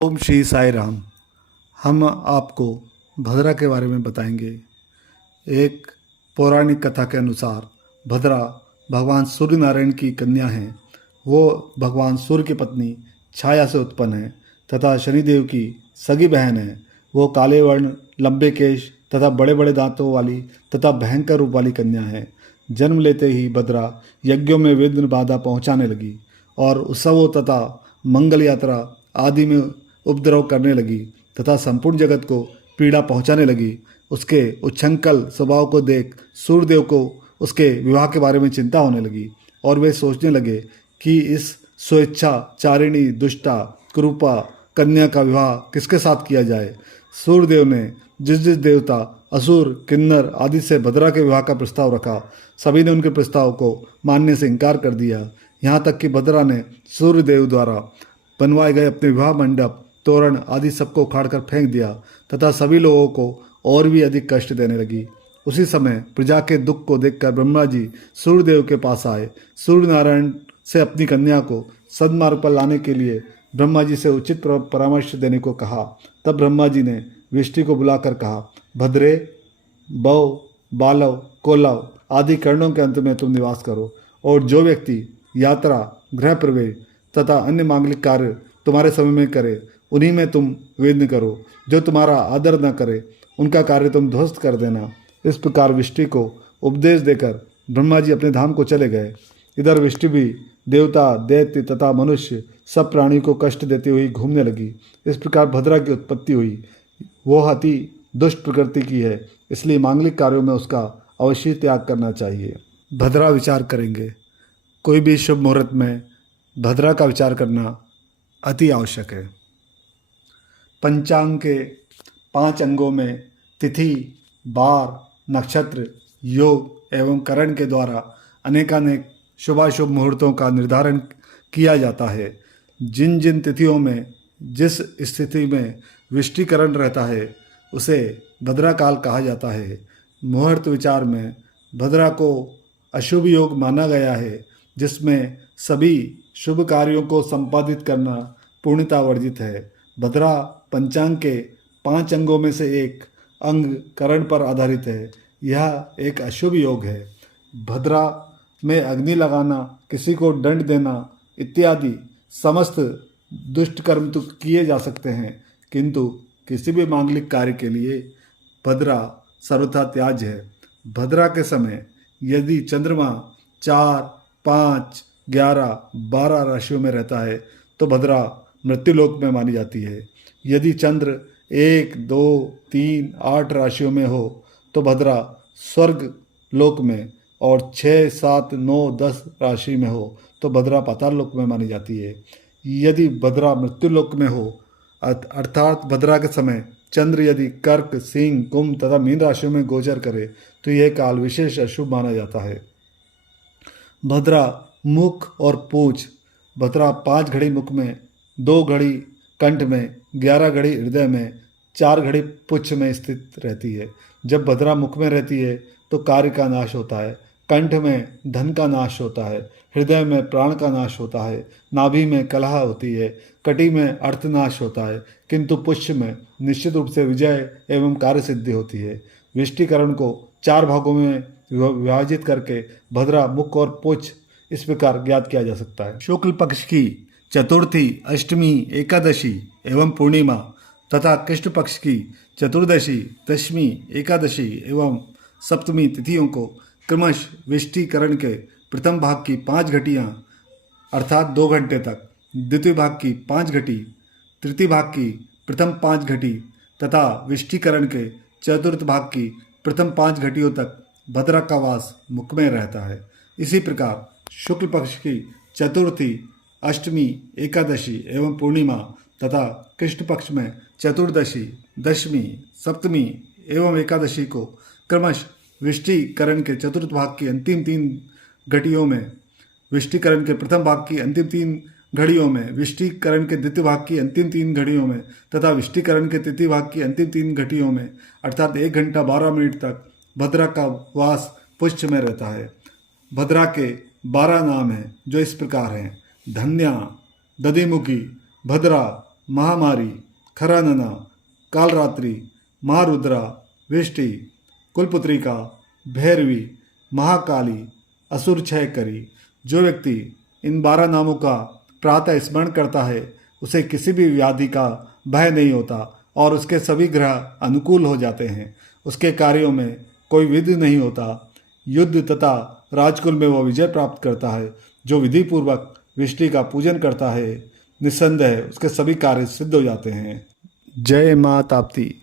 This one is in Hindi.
ओम श्री साई राम। हम आपको भद्रा के बारे में बताएंगे। एक पौराणिक कथा के अनुसार भद्रा भगवान सूर्य नारायण की कन्या है। वो भगवान सूर्य की पत्नी छाया से उत्पन्न है तथा शनिदेव की सगी बहन है। वो काले वर्ण, लंबे केश तथा बड़े बड़े दांतों वाली तथा भयंकर रूप वाली कन्या है। जन्म लेते ही भद्रा यज्ञों में विघ्न बाधा पहुंचाने लगी और उत्सवों तथा मंगल यात्रा आदि में उपद्रव करने लगी तथा संपूर्ण जगत को पीड़ा पहुंचाने लगी। उसके उच्छृंखल स्वभाव को देख सूर्यदेव को उसके विवाह के बारे में चिंता होने लगी और वे सोचने लगे कि इस स्वेच्छाचारिणी दुष्टा कुरूपा कन्या का विवाह किसके साथ किया जाए। सूर्यदेव ने जिस जिस देवता, असुर, किन्नर आदि से भद्रा के विवाह का प्रस्ताव रखा, सभी ने उनके प्रस्ताव को मानने से इनकार कर दिया। यहाँ तक कि भद्रा ने सूर्यदेव द्वारा बनवाए गए अपने विवाह मंडप, तोरण आदि सबको उखाड़कर फेंक दिया तथा सभी लोगों को और भी अधिक कष्ट देने लगी। उसी समय प्रजा के दुख को देखकर ब्रह्मा जी सूर्यदेव के पास आए। सूर्य नारायण से अपनी कन्या को सन्मार्ग पर लाने के लिए ब्रह्मा जी से उचित परामर्श देने को कहा। तब ब्रह्मा जी ने विष्टि को बुलाकर कहा, भद्रे, बौ, बालव, कोलव आदि कर्णों के अंत में तुम निवास करो और जो व्यक्ति यात्रा, गृह प्रवेश तथा अन्य मांगलिक कार्य तुम्हारे समय में करे उन्हीं में तुम विघ्न करो। जो तुम्हारा आदर न करे उनका कार्य तुम ध्वस्त कर देना। इस प्रकार विष्टि को उपदेश देकर ब्रह्मा जी अपने धाम को चले गए। इधर विष्टि भी देवता, दैत्य तथा मनुष्य सब प्राणी को कष्ट देती हुई घूमने लगी। इस प्रकार भद्रा की उत्पत्ति हुई। वो अति दुष्ट प्रकृति की है, इसलिए मांगलिक कार्यों में उसका अवश्य त्याग करना चाहिए। भद्रा विचार करेंगे। कोई भी शुभ मुहूर्त में भद्रा का विचार करना अति आवश्यक है। पंचांग के 5 अंगों में तिथि, बार, नक्षत्र, योग एवं करण के द्वारा अनेकानेक शुभाशुभ मुहूर्तों का निर्धारण किया जाता है। जिन जिन तिथियों में जिस स्थिति में विष्टिकरण रहता है उसे भद्रा काल कहा जाता है। मुहूर्त विचार में भद्रा को अशुभ योग माना गया है, जिसमें सभी शुभ कार्यों को संपादित करना पूर्णता वर्जित है। भद्रा पंचांग के 5 अंगों में से एक अंग करण पर आधारित है। यह एक अशुभ योग है। भद्रा में अग्नि लगाना, किसी को दंड देना इत्यादि समस्त दुष्ट कर्म तो किए जा सकते हैं, किंतु किसी भी मांगलिक कार्य के लिए भद्रा सर्वथा त्याज्य है। भद्रा के समय यदि चंद्रमा 4, 5, 11, 12 राशियों में रहता है तो भद्रा मृत्युलोक में मानी जाती है। यदि चंद्र 1, 2, 3, 8 राशियों में हो तो भद्रा स्वर्ग लोक में और 6, 7, 9, 10 राशि में हो तो भद्रा पाताल लोक में मानी जाती है। यदि भद्रा मृत्युलोक में हो अर्थात भद्रा के समय चंद्र यदि कर्क, सिंह, कुंभ तथा मीन राशियों में गोचर करे तो यह काल विशेष अशुभ माना जाता है। भद्रा मुख और पूंछ। भद्रा 5 घड़ी मुख में, 2 घड़ी कंठ में, 11 घड़ी हृदय में, 4 घड़ी पुच्छ में स्थित रहती है। जब भद्रा मुख में रहती है तो कार्य का नाश होता है, कंठ में धन का नाश होता है, हृदय में प्राण का नाश होता है, नाभि में कलह होती है, कटी में अर्थनाश होता है, किंतु पुच्छ में निश्चित रूप से विजय एवं कार्य सिद्धि होती है। विष्टिकरण को 4 भागों में विभाजित करके भद्रा, मुख और पुच्छ इस प्रकार ज्ञात किया जा सकता है। शुक्ल पक्ष की चतुर्थी, अष्टमी, एकादशी एवं पूर्णिमा तथा कृष्ण पक्ष की चतुर्दशी, दशमी, एकादशी एवं सप्तमी तिथियों को क्रमश विष्टिकरण के प्रथम भाग की 5 घटियाँ अर्थात 2 घंटे तक, द्वितीय भाग की 5 घटी, तृतीय भाग की प्रथम 5 घटी तथा विष्टिकरण के चतुर्थ भाग की प्रथम 5 घटियों तक भद्रा का वास मुख में रहता है। इसी प्रकार शुक्ल पक्ष की चतुर्थी, अष्टमी, एकादशी एवं पूर्णिमा तथा कृष्ण पक्ष में चतुर्दशी, दशमी, सप्तमी एवं एकादशी को क्रमश विष्टिकरण के चतुर्थ भाग की अंतिम 3 घटियों में, विष्टिकरण के प्रथम भाग की अंतिम 3 घड़ियों में, विष्टिकरण के द्वितीय भाग की अंतिम 3 घड़ियों में तथा विष्टिकरण के तृतीय भाग की अंतिम 3 घटियों में अर्थात 1 घंटा 12 मिनट तक भद्रा का वास पुच्छ में रहता है। भद्रा के 12 नाम हैं जो इस प्रकार हैं: धन्या, दधिमुखी, भद्रा, महामारी, खरानना, कालरात्रि, महारुद्रा, विष्टि, कुलपुत्रिका, भैरवी, महाकाली, असुर क्षय करी। जो व्यक्ति इन 12 नामों का प्रातः स्मरण करता है उसे किसी भी व्याधि का भय नहीं होता और उसके सभी ग्रह अनुकूल हो जाते हैं। उसके कार्यों में कोई विघ्न नहीं होता। युद्ध तथा राजकुल में वह विजय प्राप्त करता है। जो विधि पूर्वक विष्टि का पूजन करता है निस्संदेह उसके सभी कार्य सिद्ध हो जाते हैं। जय मां ताप्ती।